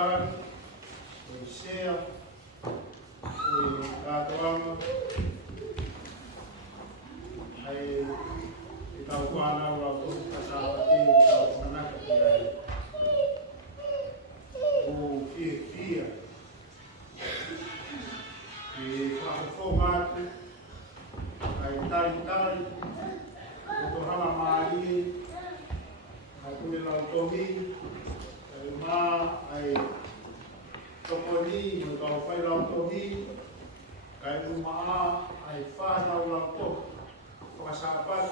Tari, o Sea, o Tātuanga, ai e tau whānau rau tōku kasāpati e tau whanaka ki ai. O whia, e whakawhō mātu, ai tari, o tō hana mārie, ai kune lau tohi, ai mā, ai tokoni, mo tau whai lau tohi, kai umaa, ai whānau lau tohi. Sahabat,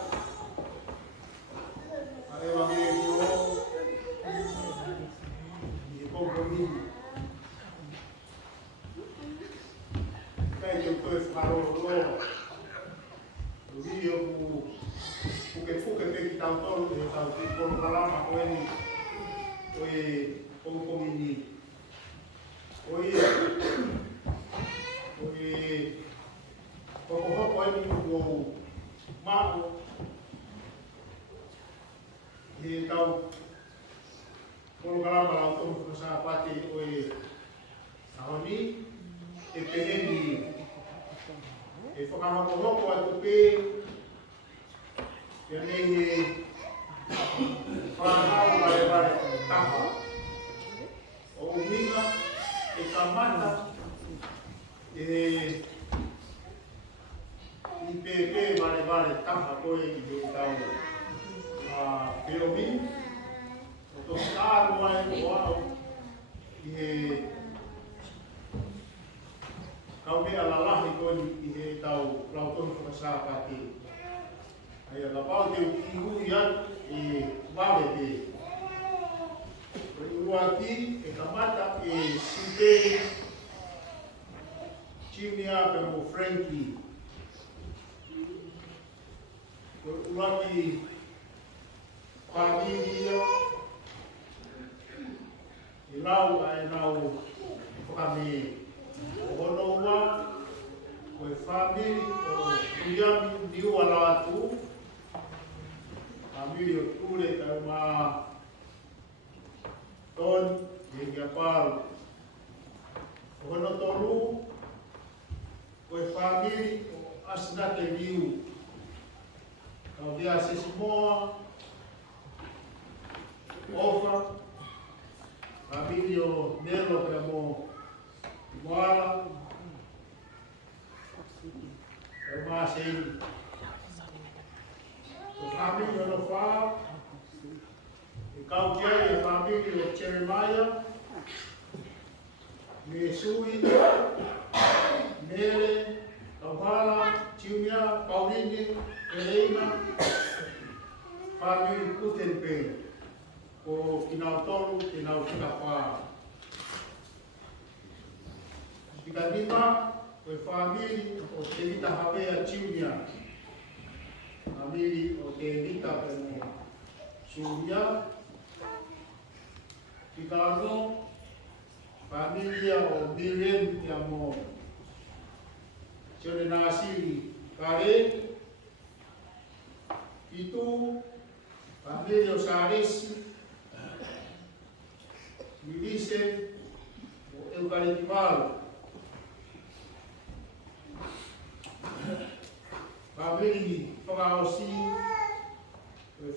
ada evangelio di kompromi. Kayak itu separuh dia buke pergi tahu dia tahu di program aku ini, kompromi, pokok ini mau dia tahu program untuk Sahabat tahun ini PPNI kalau pokok waktu P yang ini orang balik tahu umumnya ikamata IPP vale taha koe i te tau Peromi o tō stāru ai o au i he kaume alalahi koe i he tau rautonu whakasāpati ai a kapau te ukihui atu i wale te o ua ki e kamata e sinte Chiunia pe mo Frankie Ulaki familia ilau ai lau kami onoa ko family o iam diu alatu family o tule ka ma ton dia pal ono tolu ko family asna te diu Kau dia semua ofa família Nelo que amo igual é uma assim a família no fa e kau dia a família o Jeremiah Mesui Nele Kauhala Chiunia Pauline Elena, família Kutenpe, o Kinautolu, Kinautikapá. Ficanima, o família, o Tenita Havea Chiunia, família, o Tenita Pemo Chiunia. Ficano, família, o Miriam Tiamo, Chorenasiri, Kare. Itu família Osares, Milice, o Eucaritival, família Fagaosi,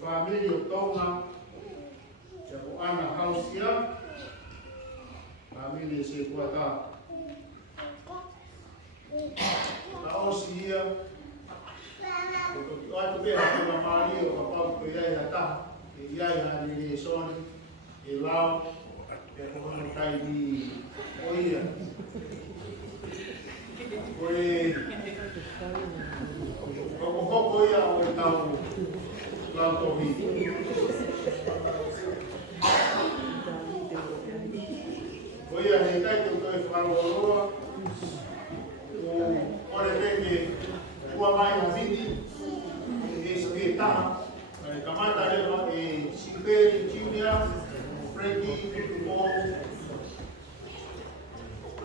família Tonga, o Ana Hausia, família Sequata, Hausia. Waktu tu aku ramai o kapau ko ia ta ia ia ni son e lau e ko tai ni oia oi ko ia o tau lau to vi oia ni tai to ko falo o ore te Ua mai o vini, e se taha, kamata lewa e Silveri, Chiunia, Frankie, Mo,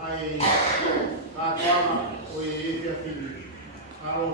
ai Tātuanga o e Epia Fili. Aro.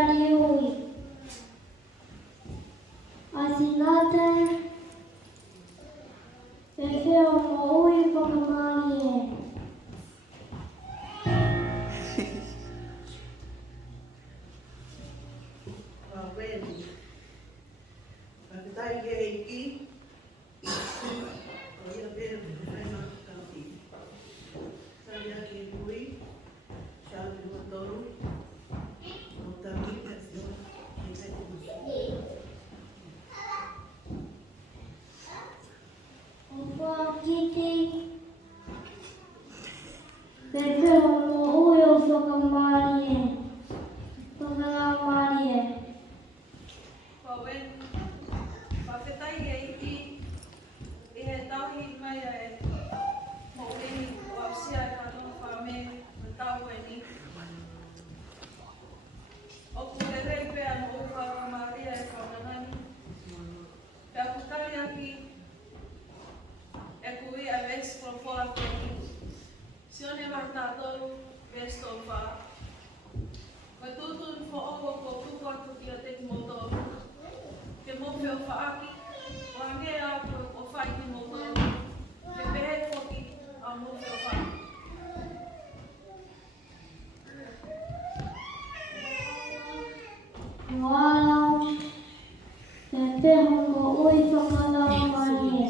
tariui. Asilate, Pepeo Moui Pamamalie. Waweli, pakitai ke iki, oia bea kufema kauti. Saya ke kui, shabi motoru, motami kasio, kita kusi. Opa Kiki, Pepeo Moui Pamamalie. Pamamalie. Wawen, paketai e iki, e he tauhi mai e mōweni o ausia e katoa whame me tau e ni. O kurerei pēr mo upa Maria e whananani. Pea kutari aki e kui a ves from whora koni. Sione mar tātou ves tō wha. Mai tūtun fo opo ko tuku atu ki a te motoru. Ke mōwheo whaaki, o angea atu o whai ki motoru. Ke pehe whoki a mōwheo whaaki. Wow, Pepeo Moui Pamamalie.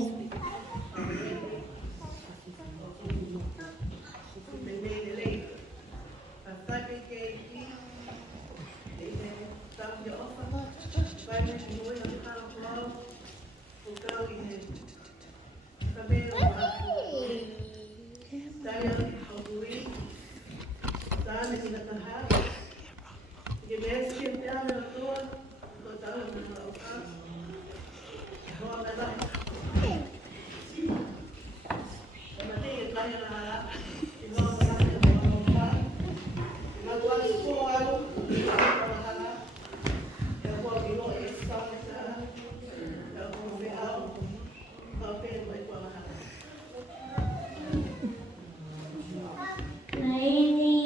Naini,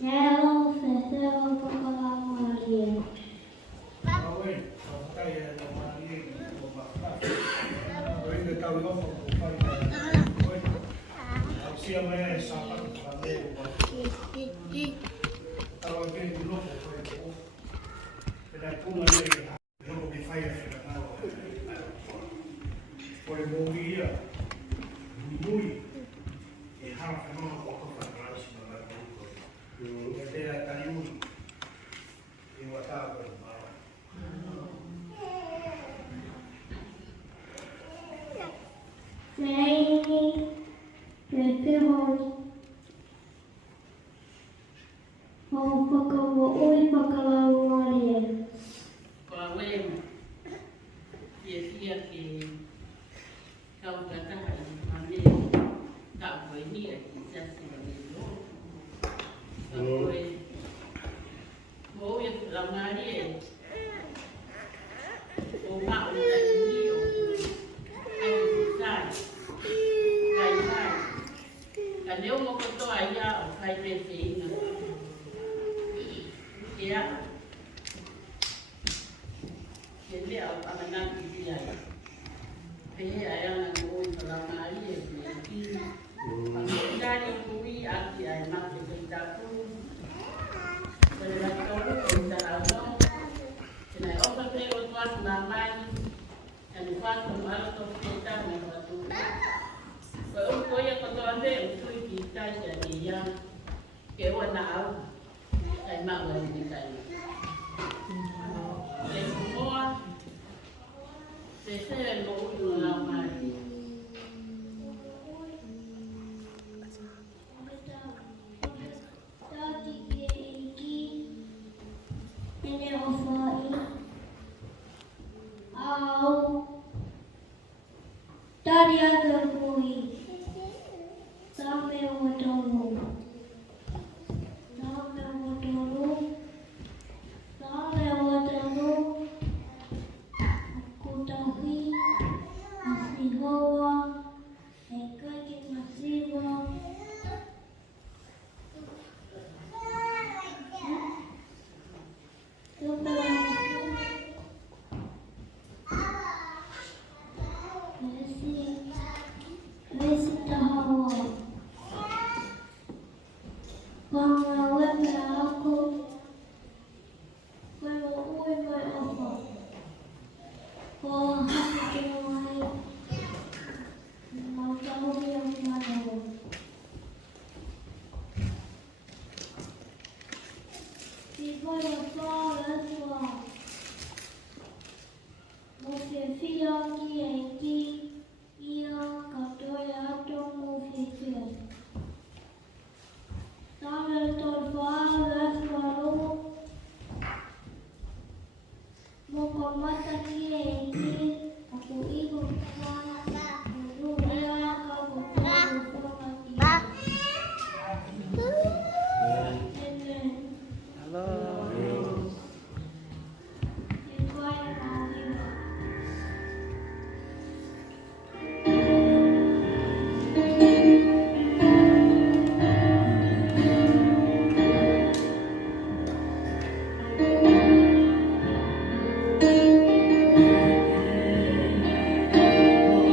Nelo, Pepeo Pamamalie. Wawen, pakitai e no marie o makaka. Oinga tau lofo ko whai mai. Oinga. Ausia mai e sāpatu whame o whai. Tau a kei tu lofo ko e ko. Pena puna nei a horo ki whai a whenanawa. Koe mōgi ia, mui, e hara whenua o ko whakarasi na mai kōkoi. E te a tariuri, e wa tāko i māra. Naini, Pepeo Moui Pamamalie. Wawen, fia ke kau kataha i mane kau koe ni a ki sasi wa me lo. Kau koe mōi la mari e o mao ta ni o ai o sai. Kai mai. Ka leo mo kotoa ia o kai pe se ina. Ia. Ke lea o amanaki si ai. Pehe ai ana ngoi whala maari e me ki. Pangitari kui aki ai mate kei tapu. Kore la toru kei tarau. Kena e opa pe o tuatu na mai. Kani whatu mara to kei tapu na whatu. Koe o koe koto ande o tui ki tai ki a ni ia. Ke ua na au. Kai maua ni kai. Le kumoa. Se se mo utu na mai. Tati ke iki, Ene o whai. Au, Tari atu kui. Tame o toru. Tame o toru. Tame o toru. Kutahi. Asihoa. E kai masiwa. Vespa. Mufifia kieki. Ia katoya ato mufifia. Tame tolfa Vespa lo. Moko mata kieki. Aku ibu kemana. Dunia aku kemana. Hãy subscribe cho kênh Ghiền Mì Gõ để không bỏ lỡ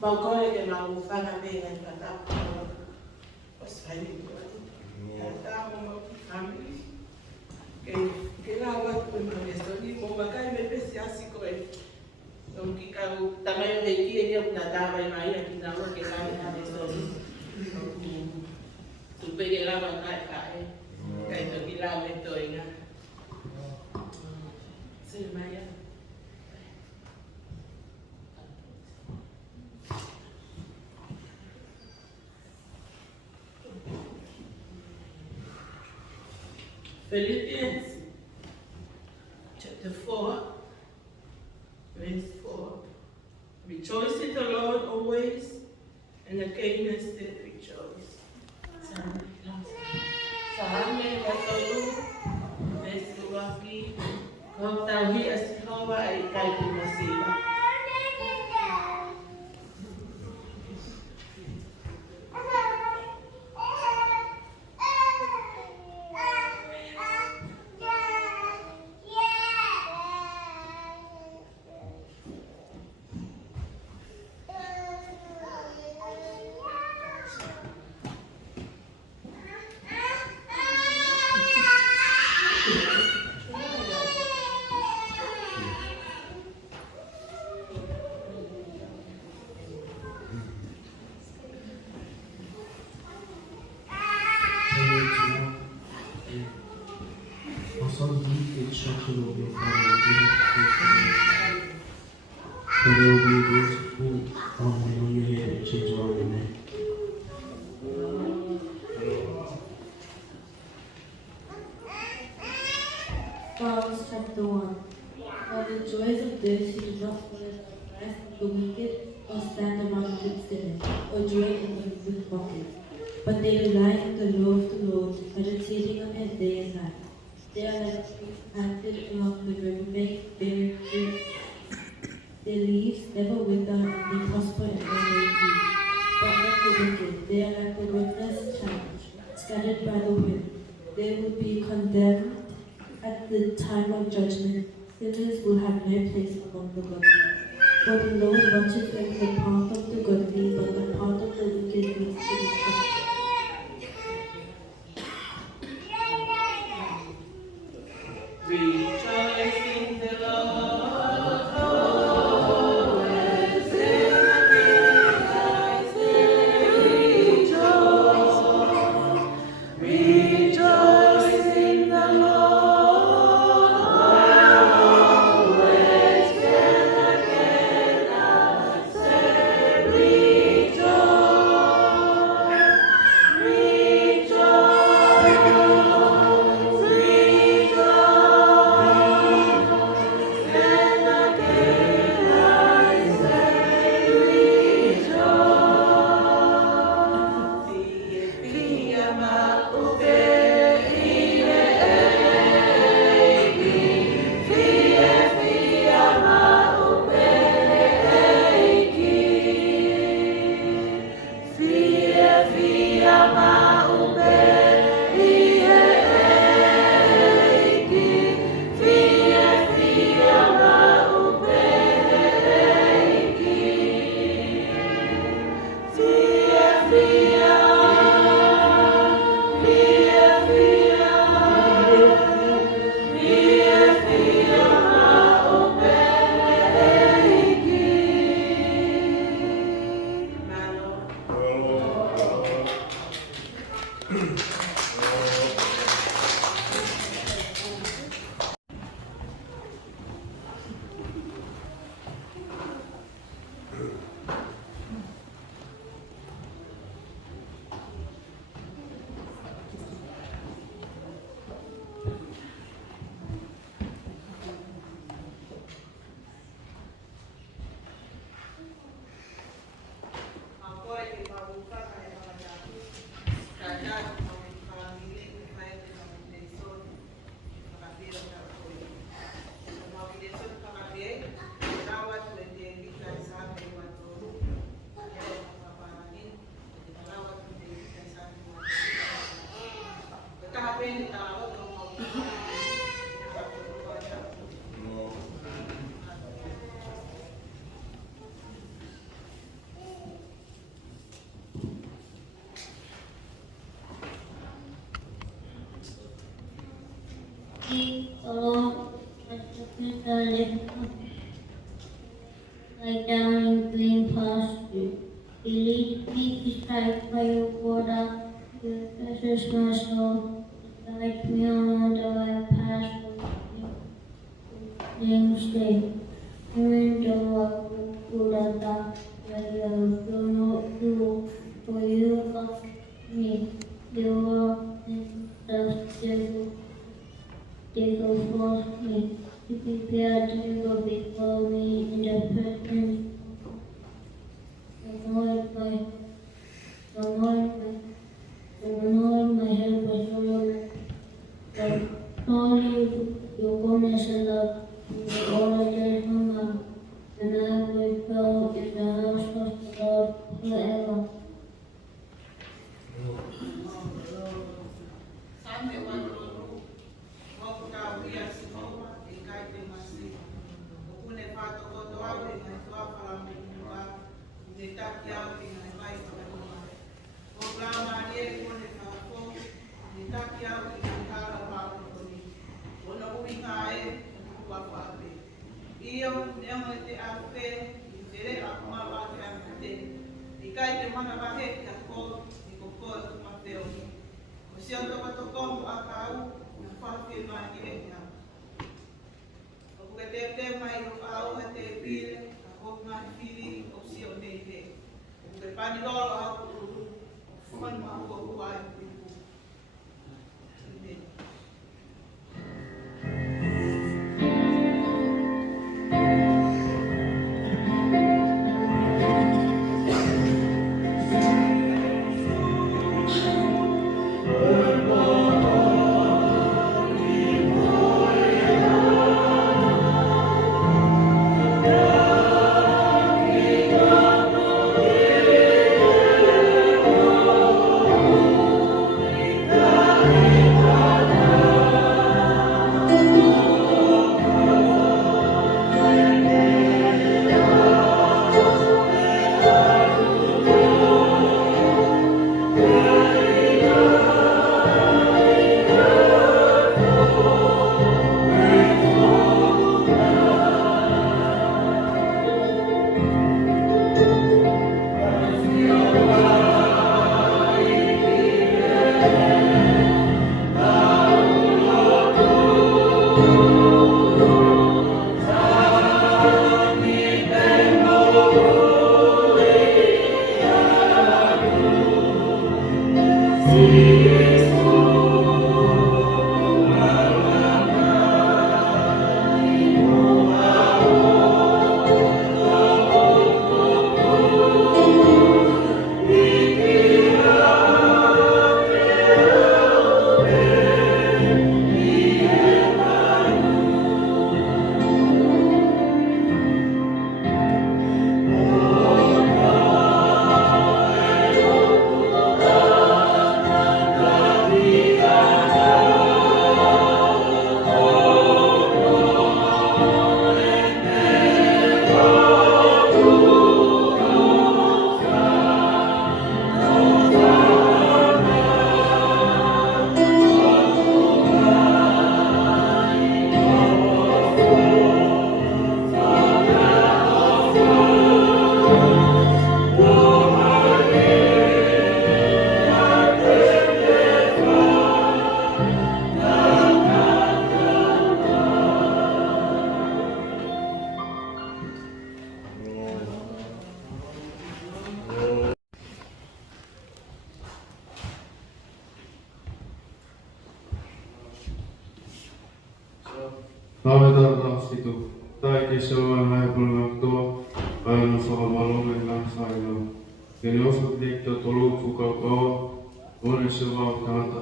Magkole ke maufana benga nipatapo wasifanye hata family ke la watu kwa mestoni bomba kai mepesi asiko donc kikaru tamayo heki ile kuna dawa ina ile kinawa ke kale na mestoni tupege la kai kai to bila weto ina Maya. Philippians chapter 4, verse 4. Rejoice in the Lord always, and again I said rejoice. Sahame watalu, verse waki. Kau tahu asihawa aikai kumasiba. Ensemble dit et cherche le bien but it will be beautiful when you hear it change all the name. Psalms chapter 1. Now the joys of those who do not follow the advice of the wicked, or stand among good sinners, or join in with mockers. But they rely on the law of the Lord, meditating on it day and night. They are like trees planted along the riverbank, bearing fruit. Their leaves never wither, and they prosper in all they do. But like the wicked, they are like a windless chaff, scattered by the wind. They will be condemned at the time of judgment. Sinners will have no place among the godly. For the Lord watcheth over the path of the godly, but the path of the wicked leads to destruction. Rejoice in the Lord. Rejoice Follow the like down in green pasture. He leads me beside quiet water. He refreshes my soul. He guides me on the right path for name's sake. Even though I would have done where you do not do, for you love me. You are in the devil. Jacob forced me to prepare to go before me in the presence. Anoint my head with oil. Only your goodness and love will all the days of my life, and I will dwell in the house of the Lord forever. Lauletaan situ. Taikissa on lähipuolella tuo aina suomalainen lähsainoa. Ja ne osat liittyä tolu fukaukaa. Onneksi vautanta.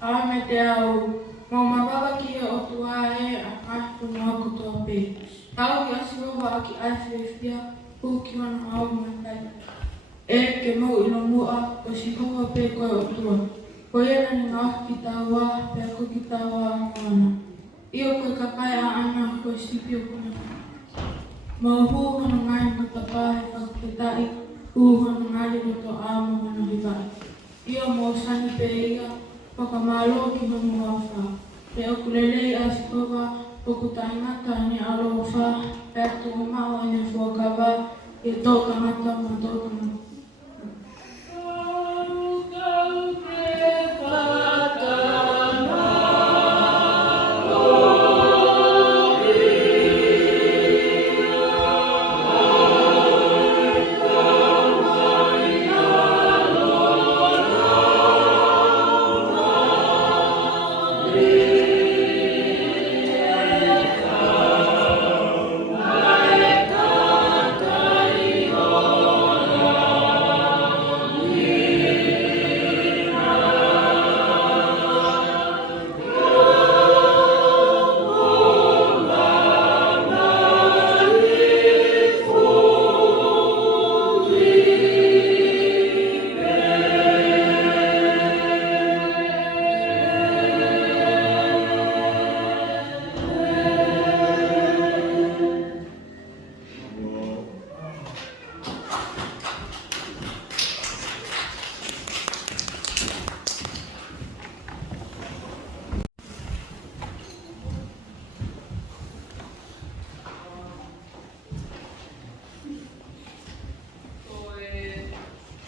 Ame te au. Mama vavaki o tuae a kahtu nuako topi. Tau ya siva aki aifefia puki wana au matai. Eke mo ilo mua o sihoa peko o tua. Koyana ni ngah kita wa peko kita wa mana. Iyo koe kakaya ana koe sipio kuna. Mahu hana ngai matapahe kakutai. Hana ngai roto amo hana hibai. Iyo mo sani pe ia. whakamalo ki mamu wawha. Te okulelei a sikova o ku taingata ni alofa perto o mao ane fuakawa e tō tangata ma tō tangata.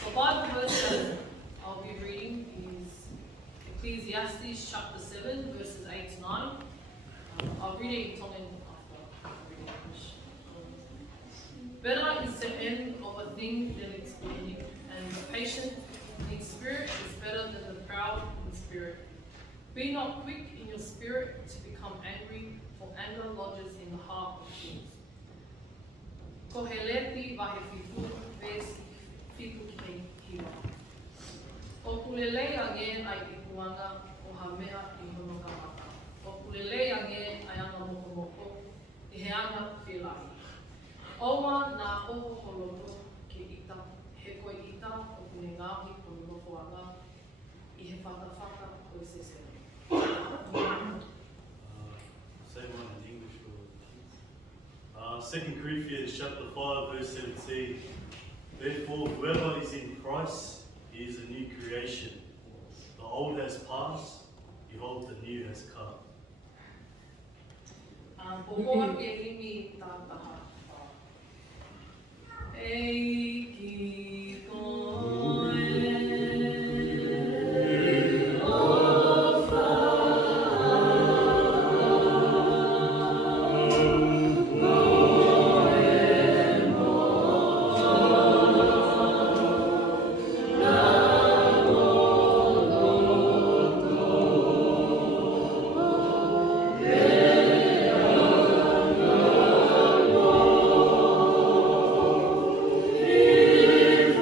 The Bible verse that I'll be reading is Ecclesiastes chapter 7, verses 8 to 9. I'll read it in Tongan after I read English. Better is the end of a thing than its beginning, and the patient in spirit is better than the proud in spirit. Be not quick in your spirit to become angry, for anger lodges in the heart of kings. Ko he lepi vahe fifu vesi fiku ki hiwa. O kulelei ange ai i kuanga o ha mea I hono kamata. O kulelei ange ai anga moko moko I he anga whilahi. Owa nā oho holoto ke ita, he koe ita o kune ngāhi o noko anga I he whakawhaka o se sere. Say one in English. 2 Corinthians chapter 5 verse 17. Therefore whoever is in Christ he is a new creation. The old has passed, behold the new has come. Bohor ke himi tātaha. Eiki koe. If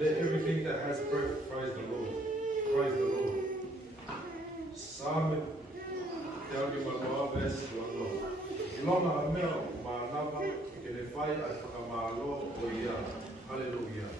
Let everything that has breath praise the Lord. Praise the Lord. Psalm Teori Maloa verse 1. Ilona amea maanava ke le whai ai whakamalo o ia. Hallelujah.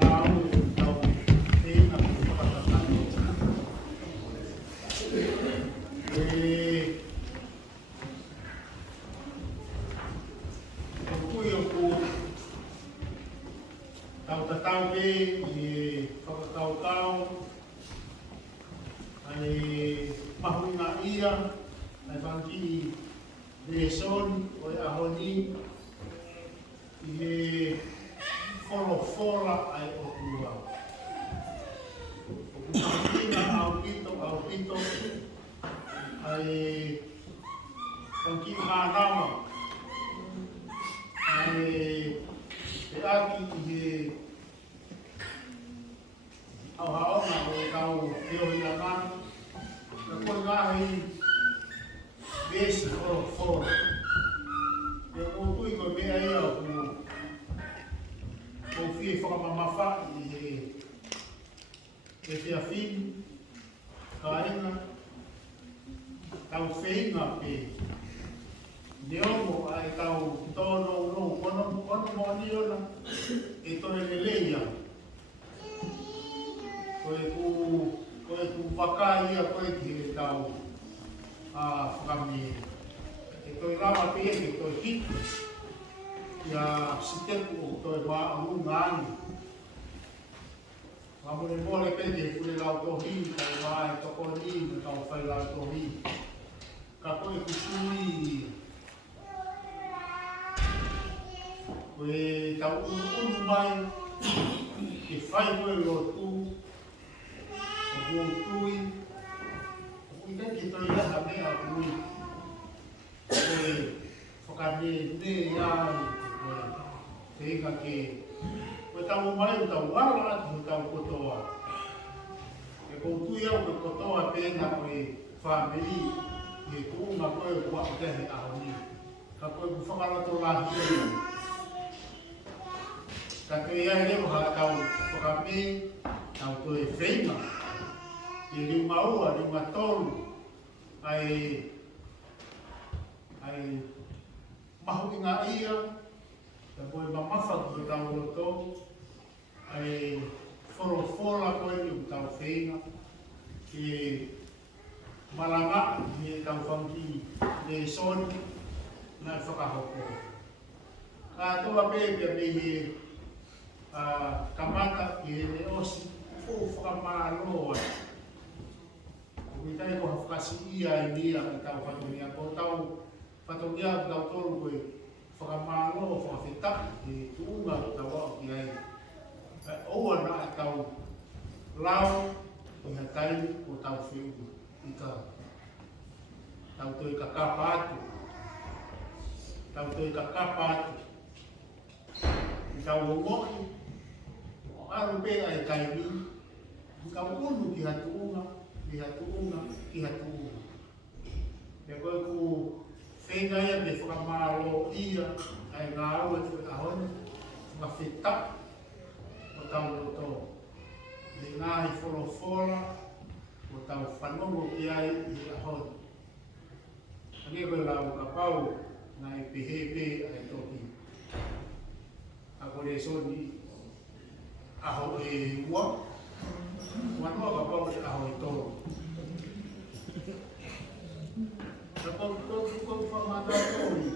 Now ai mahuinga ia, ai whanki Reson, o e ahoni, i he wholofola ai o tua. O kumakina au pito, ai whanki hānama, ai e aki i he au haona o e kau teohi a mana, ka koe ngahi besi wholofola. E o tui koe mea ia o fie whakamamafa i he whiawhini, ka inga, tau whenga pe neongo ai tau tōno no kono moni ona e toe leleia. Koe ku whakai ia koe ki he tau whakami e toi rawa pe e toi hiti ia sitepu o toi wā amu ngāni. Whamone mole pete e kure lau tohi, kai wā e toko ni me tau whai lau tohi. Ka koe kusui koe tau unu mai e whai koe lo tu o huo tui o i teki toi ata mea tui koe whakane ne iai koe te inga ke koe tau mai o tau wala atu o tau kotoa e kou tui au koe kotoa pēna koe whameri e kuunga koe o kua o tehe ahoni ka koe ku whakarato lahi ka koe iai leo ha tau whakame tau koe whenga i riunga ua, riunga tolu ai mahu i ngā ia ka koe mamafa koe tau roto ai whorofola koe i tau whenga ki malanga i tau whanki le soni nai whakahoko. Ka toa pēpia me he kamata i he ne osi o whakamāloa. Ko i tai ko hawhakasi ia i nia i tau whatongia. Ko tau whatongia i tau tolu koe whakamāloa whakawhetaki e tuunga i tau wao ki ai. Oua na i tau lau o hea taini o tau whiungu i ka tau toi ka kapa atu. Tau toi ka kapa atu. I tau ongoki, o aru pēra e taimi, i ka unu ki hatuunga, ki hatuunga. Me koe ku whenga ia me whakamālo ia, ai ngā aua te ahoni, whakawhetak, o tau roto. Me ngāhi wholofola, o tau whanongo ki ai i ahoni. Ane koe lau ka pau, ngā e pehepe ai toki. A kore soni aho e ua, wanoa ka pau e aho e toro. Ka kau whamata tori.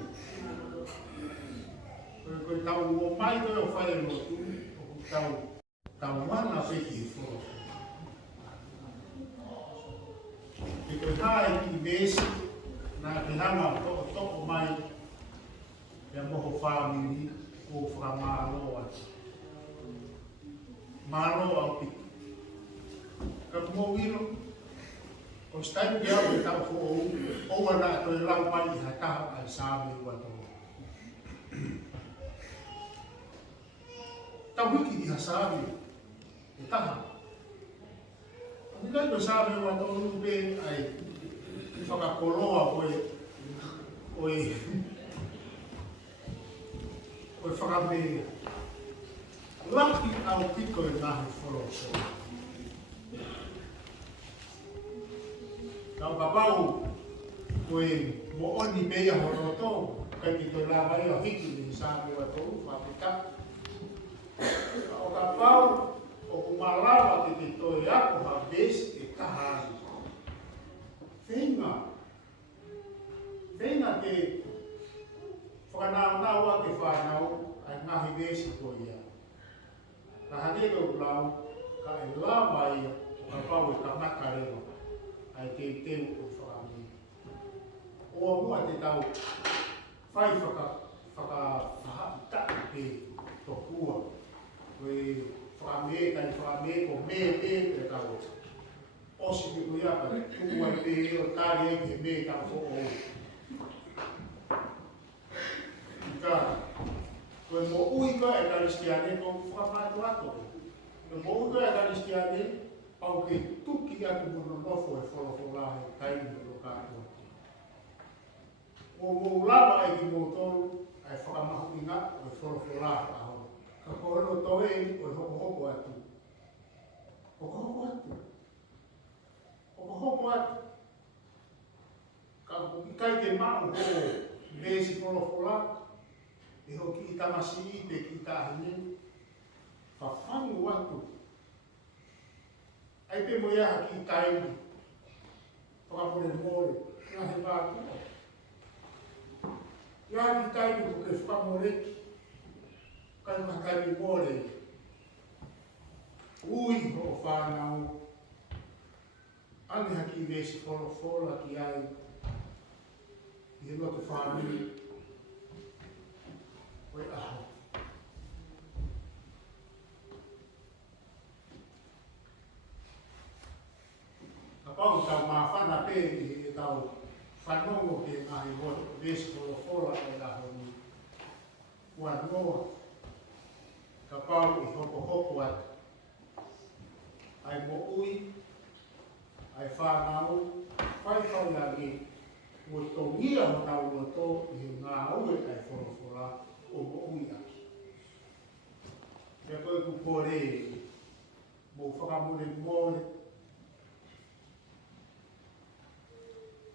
Koe tau o mai koe o whae rotu, o tau mana peki e whoro. Ke koe hae ki besi, nā te hanga toko mai, ia moho whamiri, o whakamāloa. Māloa au piki. Ka kumo wiro, o staimu ki au e tau fo oua nā toi lau mai i hataha ai sāme ua tō. Tau hiki i ha sāme, e taha. Nika i sāme ua tō rupe ai whakakoloa oe whakame laki au tiko e ngahi wholofola. Kau kapau koe mo oni meia horoto, kai ki toi lawa ea hiki ni sāme wa tōu, whapika. Kau kapau o kumalawa te te toi ako ha besi e tahari. Whenga. Whenga te whakanau a te whanau ai ngahi besi ko ia. Ka hane tau lau, ka e lawa ia, ka pau e ka maka rewa. te o whakami. O mua te tau whai whakawhahata pe tokua. Koe whakame ko me te tau. Osi ki koe apa, tua pe o tāri ai ke me tau fo o. Ika, koe mo ui koe e karistiane ko whakamatu ato. Koe mo ui koe e karistiane, au ke tuki atu mono nofo e wholofola e taimi o kātua. O mo lava e ki mo tolu, ai whakamahu inga o e wholofola aho. Ka kohono toe o e hoko atu. Hoko atu. Hoko atu. Ka kai te mau ho mesi wholofola, e hoki i tamasi i te ki tāhine, whawhangu atu. Ai pe mo ia ki taimi, whakamore more, ia he pātua. Ia ki taimi ko ke whakamore, kai makaimi more. Ui ho whanau, ane haki mesi wholofola ki ai, i he noto whanui, koe aho. Ka pau tau mawhana pe e tau whanongo ke ngahi moto, vesi wholofola e aho ni wanoa. Ka pau i hoko atu. Ai mo ui, ai whanau, whai lagi, o tongia ho tau no tō i ngā ue ai wholofola o mo ui aki. Kia koe ku kore mo whakamure more,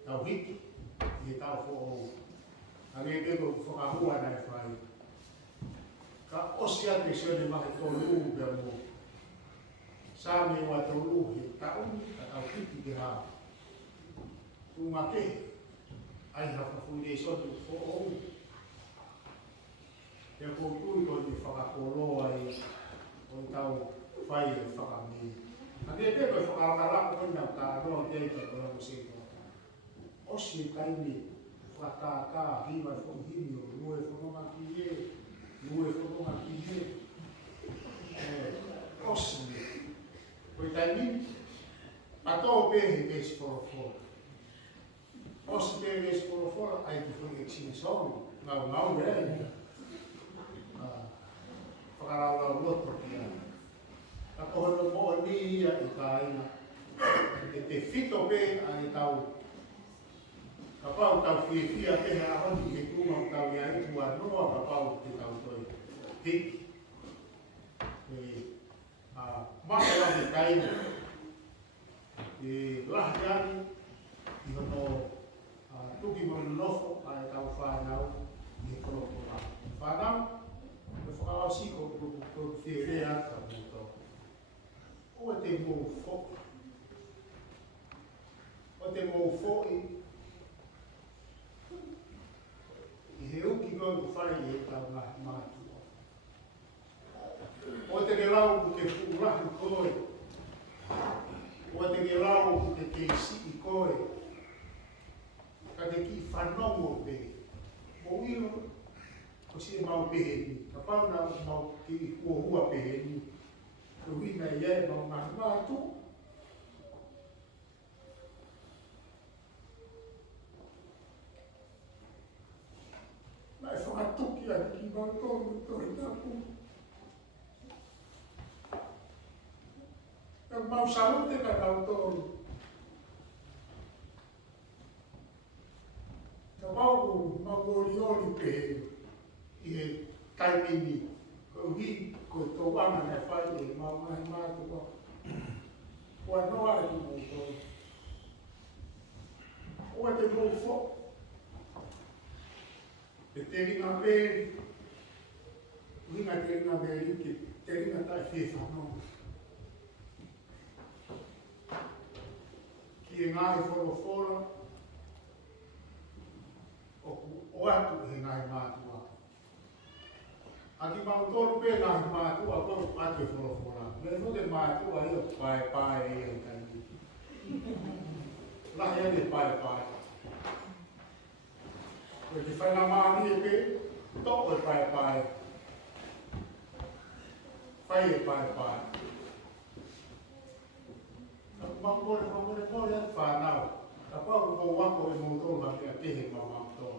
tau hiki, i tau fo o. Ane e peko whakamua nai whai. Ka osi ate sione mahe tōru pia mo. Sāme wa tōru he tau, ka tau hiki te hā. Tūma ke, ai haka fuide sotu fo o. Kia kōtui ko te whakakoloa i o tau whai e whakami. Ane e peko e whakaraka kona ka anoa te eita kona mo se kota. Osi e kaimi whakaka hiwa e whakihimi o lue whanonga ki e, lue whanonga ki e. Osi e. Koe taimi, ato pehe pesi wholofola. Osi pehe pesi wholofola, ai te whaki e ksine sonu, ngau e. Whakarau loto ki a. Ka kohono mo ni ia i ka aina. E te whito pe a e tau. Ka pau tau whiawhia pehe a honi he tūma tau ia e tua noa ka pau te tau toi. Hiki. Maka lahi kaina. E lahi ani. I hono tuki mono nofo a e tau whanau. I he korokora. Whanau. Me whakawau siko ko whiere ata muto. O te mō fo. O te mō fo i he uki koe ku whai e tau ngā mātua. O te ke lau ku te whurahu koe. O te ke lau ku te keisi i koe. Ka te ki whanongo pe. Mo ilo, ko si e mau peheni. Ka pauna mau ki hua peheni. Ko hina i e mau ngā mātua. Nai whakatuki ane ki mau tōru tori tapu. Ka mau saute ka mau tōru. Ka mau ori pehe i he taimini. Ko hi ko tō wana nei whai e mau ngai mātua. Kua noa e ki mau tōru. Oa te mau fo. Te teringa pēri, uhinga teringa pēri, ke teringa tai whewhanonga. Ki e ngāi whorofora, o atu he ngāi mātua. Aki mau tōru pē ngāi mātua, koru atu e whorofora. Me no te mātua i o pae e o taimi. lahi ane pai pai. Koe te whainga maani e pe, to e pai pai. Whai e pai pai. Ka kumangore atu whanau. Ka pau ko wako e mōtona ki a tehe mamamto.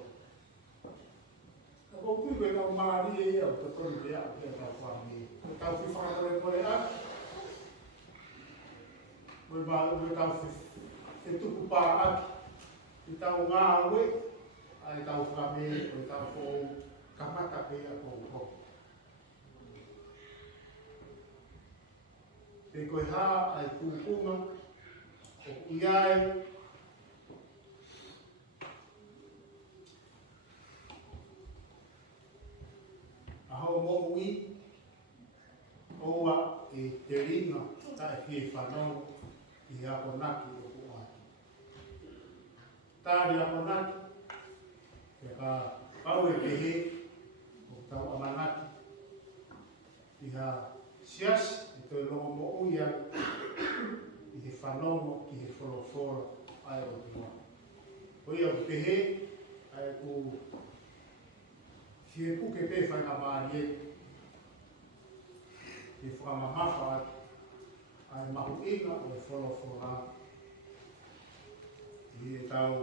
Ka kōpui koe kau maani e au te tonu te au te tau whangi. Tau ki whakatore kore atu. Koe tau te tuku pā atu. I tau ngā ue. Ai tau whame, koe tau whou kamata pe a kou. Te koe hā ai kūpunga, o iai, ahau mo ui, oua e te ringa, tae ki e whanau, i hapo naki o kuai. Tāri hapo naki, te ka pau e pehe, o tau amanaki, i ha sias, i te longo mo uia, i he whanongo, ki he wholofora, ai o tua. Hoi au pehe, ai ku fie puke pe whainga maari e, i whamamafa ai mahu inga o e wholofora, i e tau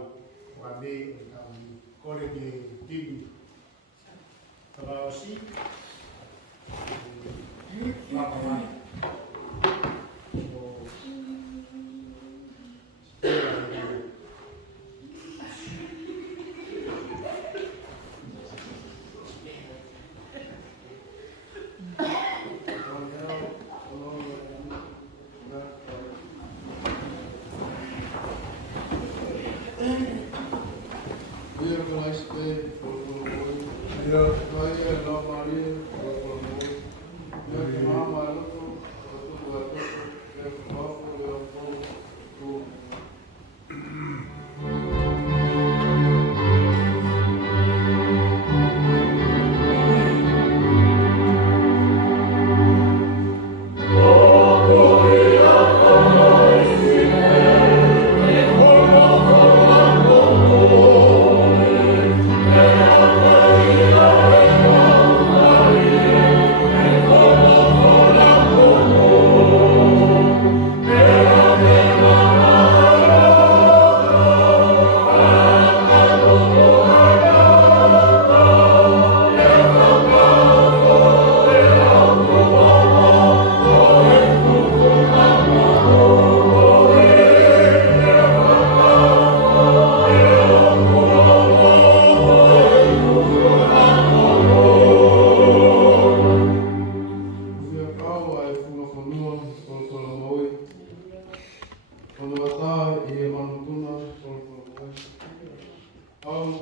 wame, e tau ni kore ke tinu. Tawao si, Lapa mai. Au